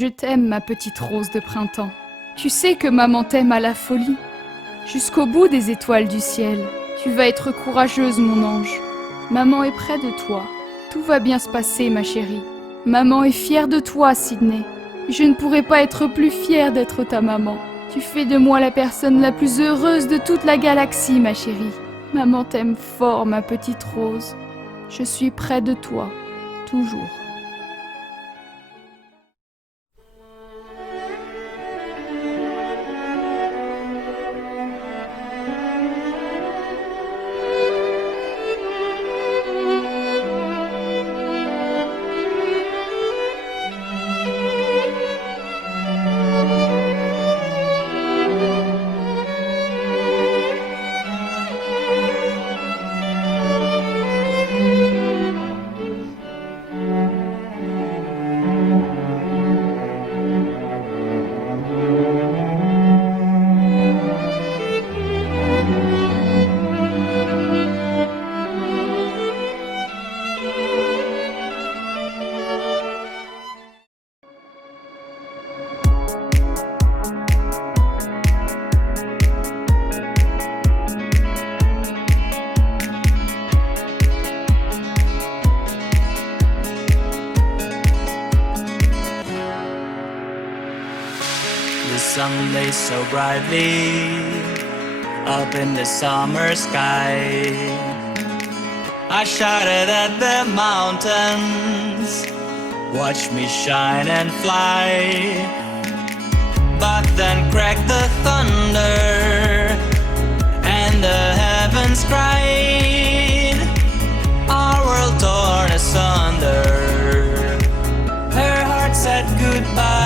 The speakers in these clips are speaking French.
Je t'aime, ma petite rose de printemps. Tu sais que maman t'aime à la folie. Jusqu'au bout des étoiles du ciel, tu vas être courageuse, mon ange. Maman est près de toi. Tout va bien se passer, ma chérie. Maman est fière de toi, Sydney. Je ne pourrais pas être plus fière d'être ta maman. Tu fais de moi la personne la plus heureuse de toute la galaxie, ma chérie. Maman t'aime fort, ma petite rose. Je suis près de toi, toujours. The sun lays so brightly up in the summer sky. I shouted at the mountains, watch me shine and fly. But then cracked the thunder and the heavens cried. Our world torn asunder. Her heart said goodbye.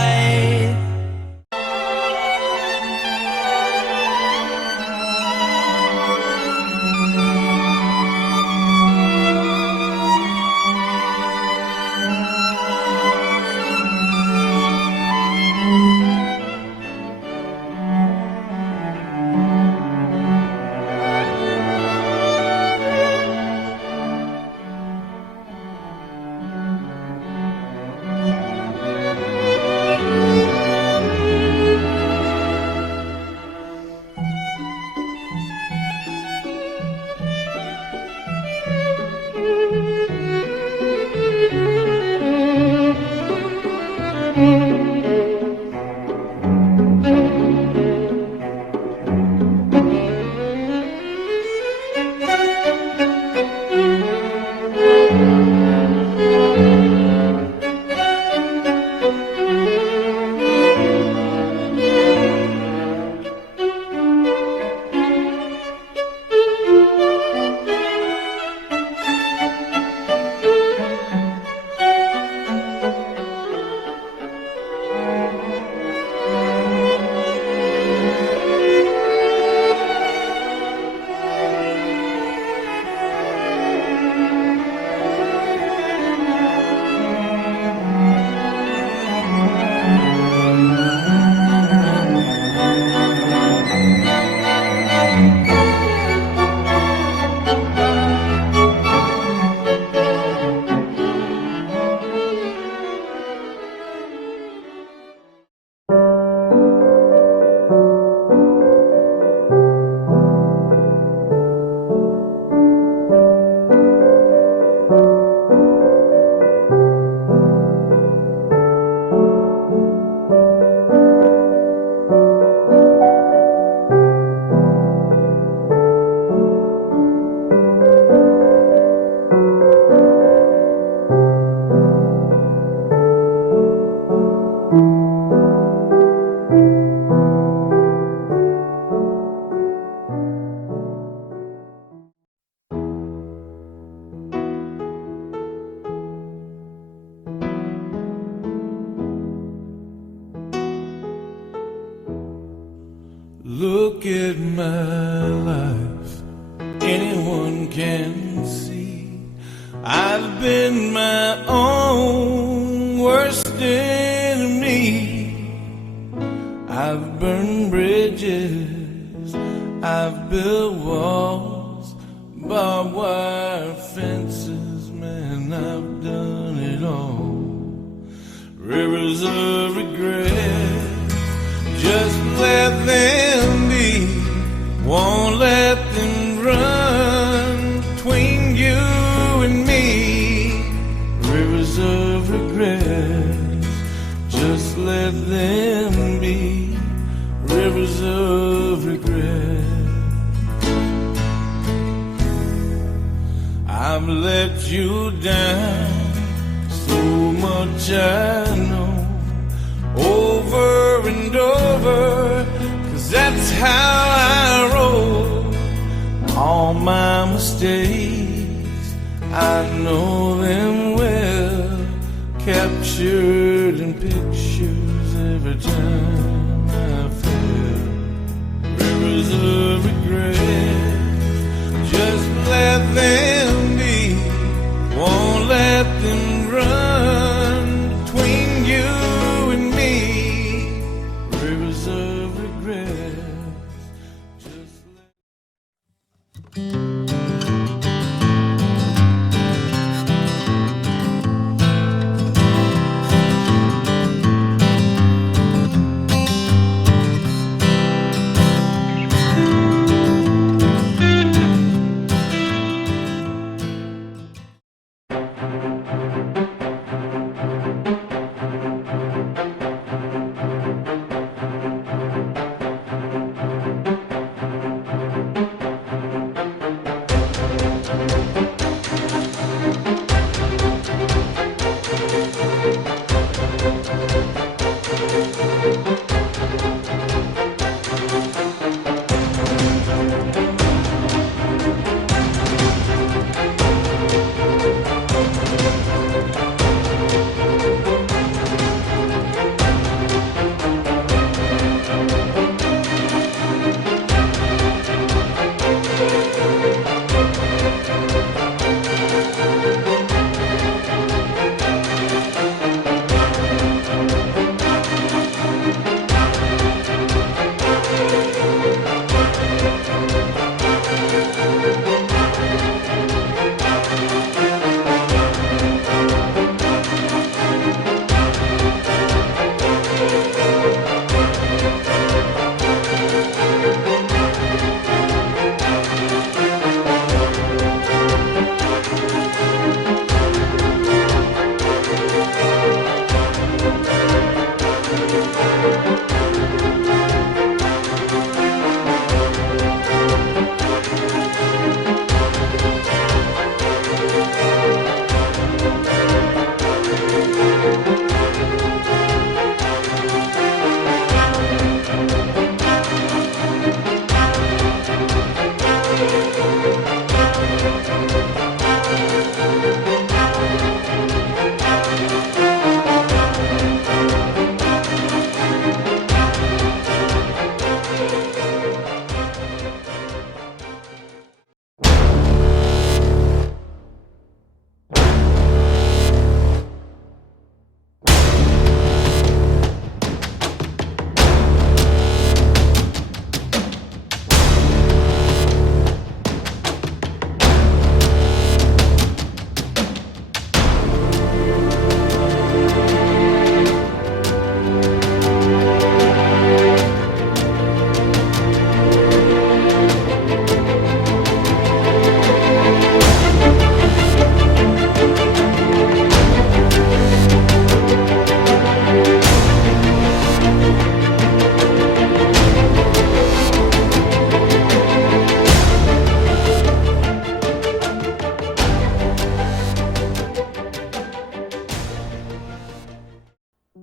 Look at my life, anyone can see. I've been my own worst enemy. I've burned bridges, I've built walls, barbed wire fences, man, I've done it all. rivers of regret. Just let them be, won't let them run between you and me. Rivers of regret, just let them be, rivers of regret. I've let you down, so much I know, over and over, 'cause that's how I roll. All my mistakes, I know them well, captured in pictures every time I feel. Rivers of regret, just let them be, won't let them run between you and me. Rivers of regret, just let...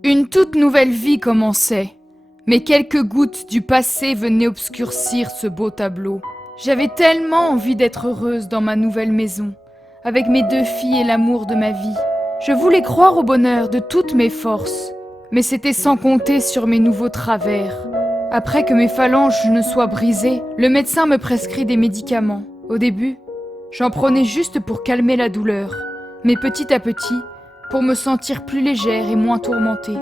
Une toute nouvelle vie commençait, mais quelques gouttes du passé venaient obscurcir ce beau tableau. J'avais tellement envie d'être heureuse dans ma nouvelle maison, avec mes 2 filles et l'amour de ma vie. Je voulais croire au bonheur de toutes mes forces, mais c'était sans compter sur mes nouveaux travers. Après que mes phalanges ne soient brisées, le médecin me prescrit des médicaments. Au début, j'en prenais juste pour calmer la douleur, mais petit à petit, pour me sentir plus légère et moins tourmentée.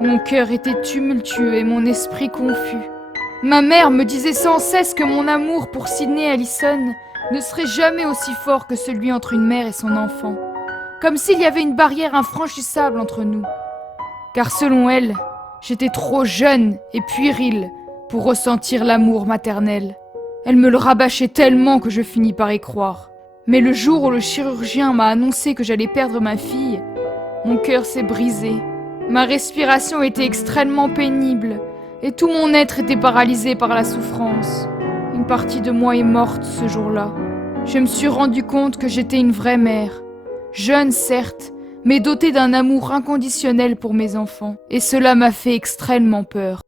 Mon cœur était tumultueux et mon esprit confus. Ma mère me disait sans cesse que mon amour pour Sidney Allison ne serait jamais aussi fort que celui entre une mère et son enfant, comme s'il y avait une barrière infranchissable entre nous. car selon elle, j'étais trop jeune et puérile pour ressentir l'amour maternel. Elle me le rabâchait tellement que je finis par y croire. Mais le jour où le chirurgien m'a annoncé que j'allais perdre ma fille, mon cœur s'est brisé. Ma respiration était extrêmement pénible et tout mon être était paralysé par la souffrance. Une partie de moi est morte ce jour-là. Je me suis rendu compte que j'étais une vraie mère. Jeune certes, mais dotée d'un amour inconditionnel pour mes enfants. Et cela m'a fait extrêmement peur.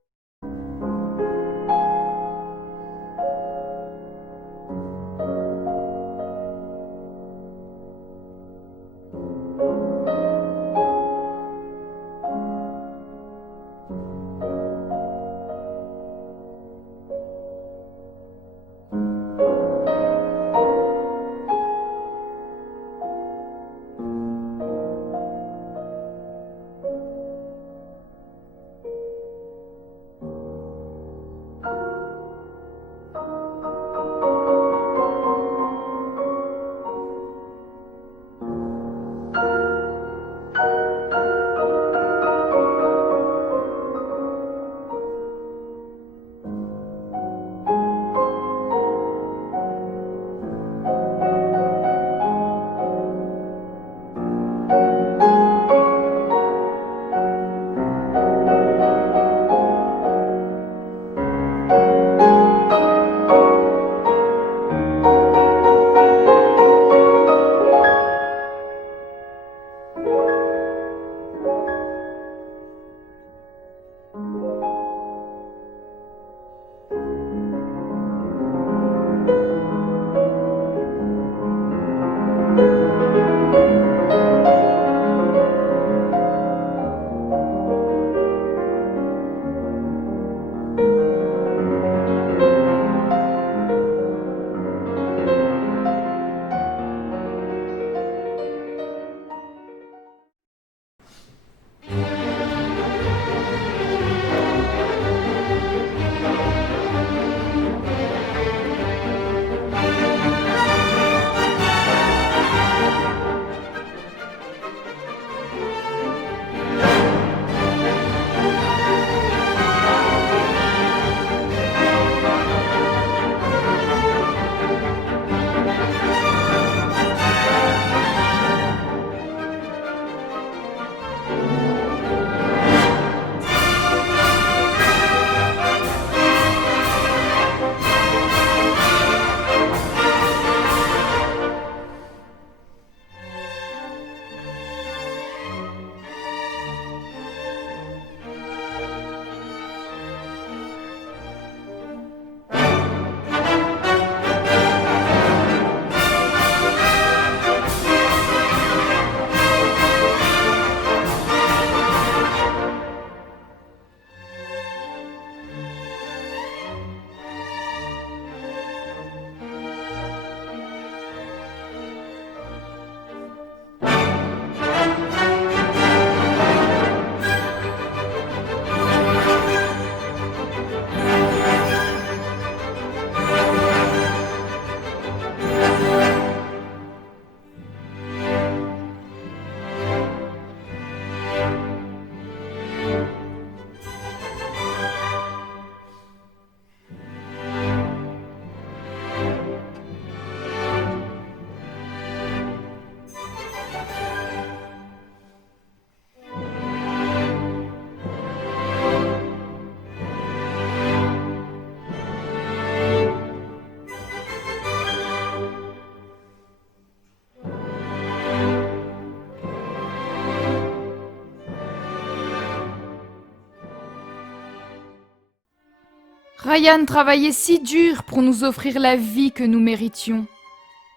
Ryan travaillait si dur pour nous offrir la vie que nous méritions,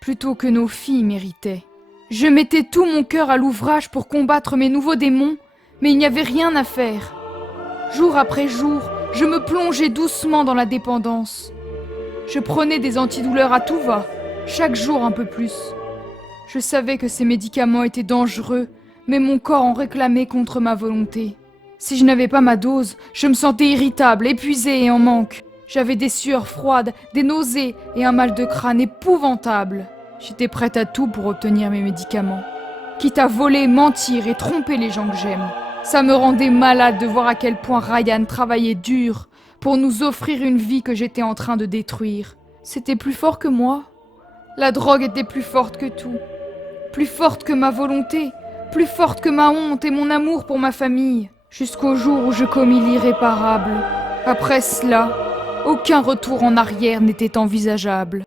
plutôt que nos filles méritaient. Je mettais tout mon cœur à l'ouvrage pour combattre mes nouveaux démons, mais il n'y avait rien à faire. Jour après jour, je me plongeais doucement dans la dépendance. Je prenais des antidouleurs à tout va, chaque jour un peu plus. Je savais que ces médicaments étaient dangereux, mais mon corps en réclamait contre ma volonté. Si je n'avais pas ma dose, je me sentais irritable, épuisée et en manque. J'avais des sueurs froides, des nausées et un mal de crâne épouvantable. J'étais prête à tout pour obtenir mes médicaments. Quitte à voler, mentir et tromper les gens que j'aime. Ça me rendait malade de voir à quel point Ryan travaillait dur pour nous offrir une vie que j'étais en train de détruire. C'était plus fort que moi. La drogue était plus forte que tout. Plus forte que ma volonté, plus forte que ma honte et mon amour pour ma famille. Jusqu'au jour où je commis l'irréparable. Après cela, aucun retour en arrière n'était envisageable.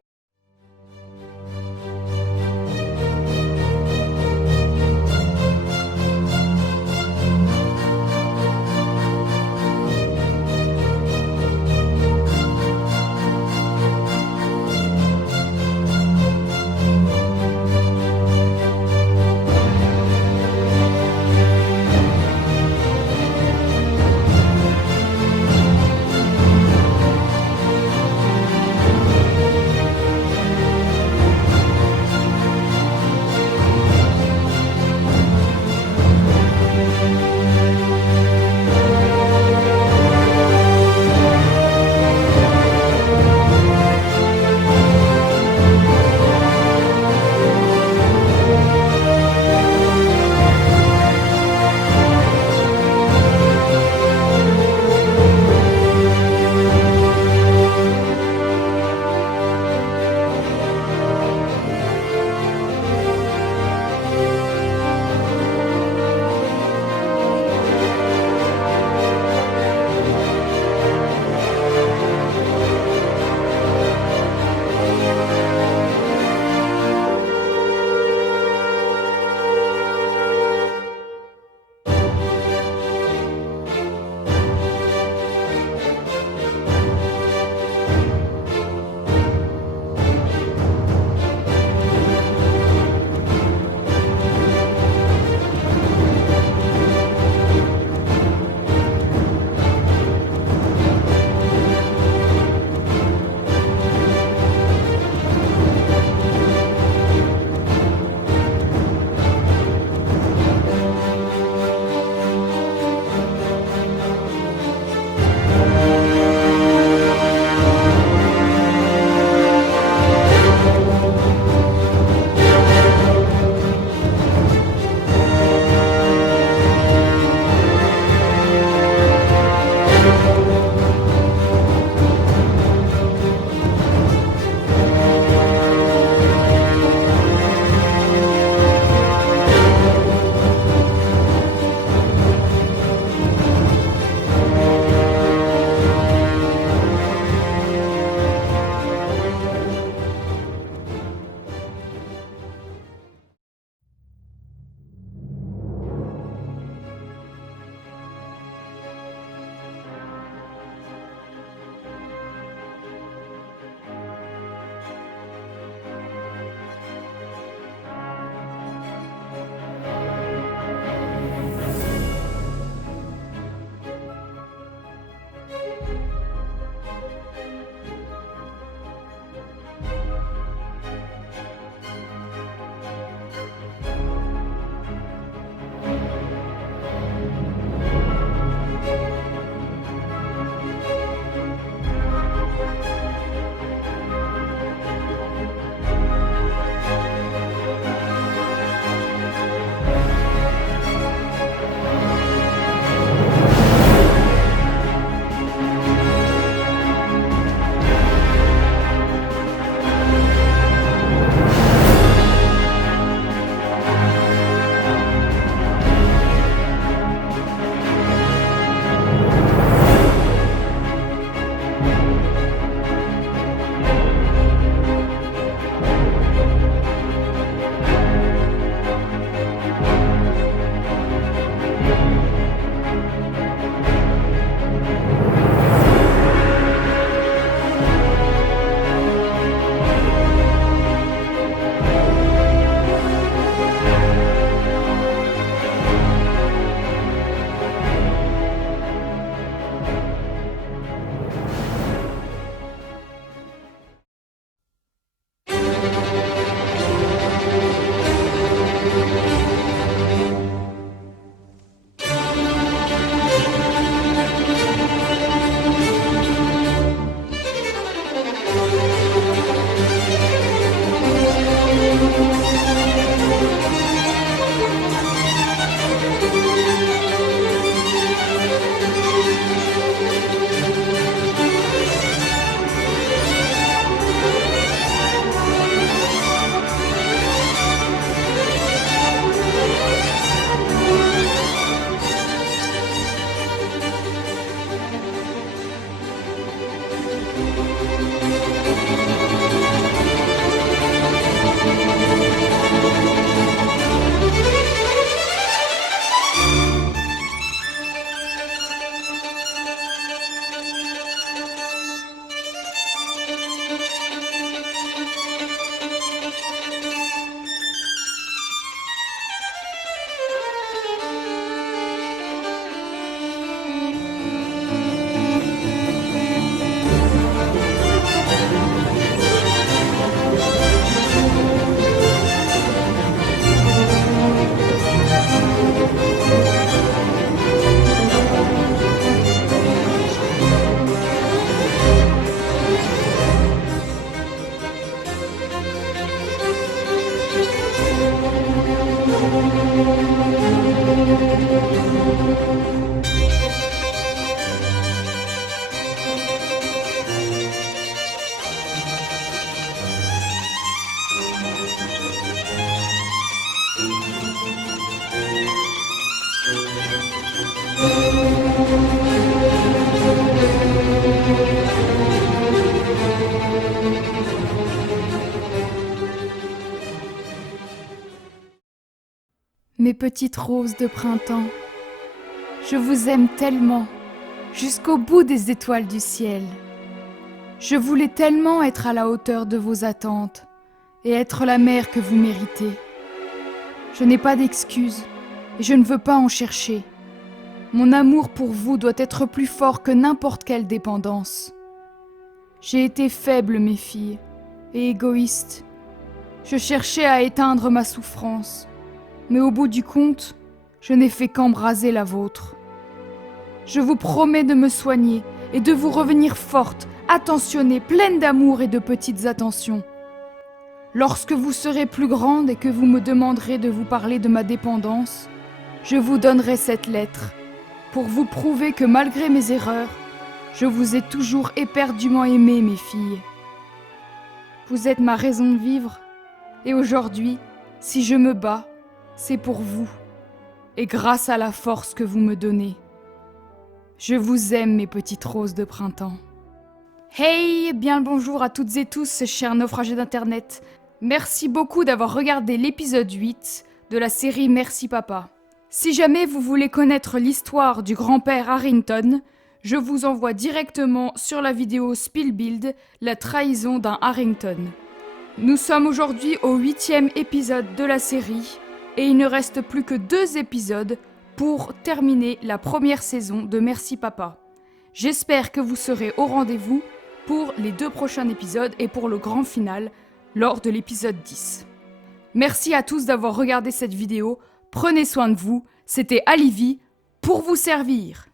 Mes petites roses de printemps, je vous aime tellement, jusqu'au bout des étoiles du ciel. Je voulais tellement être à la hauteur de vos attentes et être la mère que vous méritez. Je n'ai pas d'excuses et je ne veux pas en chercher. Mon amour pour vous doit être plus fort que n'importe quelle dépendance. J'ai été faible, mes filles, et égoïste. Je cherchais à éteindre ma souffrance. Mais au bout du compte, je n'ai fait qu'embraser la vôtre. Je vous promets de me soigner et de vous revenir forte, attentionnée, pleine d'amour et de petites attentions. Lorsque vous serez plus grande et que vous me demanderez de vous parler de ma dépendance, je vous donnerai cette lettre pour vous prouver que malgré mes erreurs, je vous ai toujours éperdument aimé, mes filles. Vous êtes ma raison de vivre et aujourd'hui, si je me bats, c'est pour vous, et grâce à la force que vous me donnez. Je vous aime, mes petites roses de printemps. Hey, bien le bonjour à toutes et tous, chers naufragés d'Internet. Merci beaucoup d'avoir regardé l'épisode 8 de la série Merci Papa. Si jamais vous voulez connaître l'histoire du grand-père Harrington, je vous envoie directement sur la vidéo Spielbild, la trahison d'un Harrington. Nous sommes aujourd'hui au 8e épisode de la série, et il ne reste plus que 2 épisodes pour terminer la première saison de Merci Papa. J'espère que vous serez au rendez-vous pour les 2 prochains épisodes et pour le grand final lors de l'épisode 10. Merci à tous d'avoir regardé cette vidéo, prenez soin de vous, c'était Alivy pour vous servir.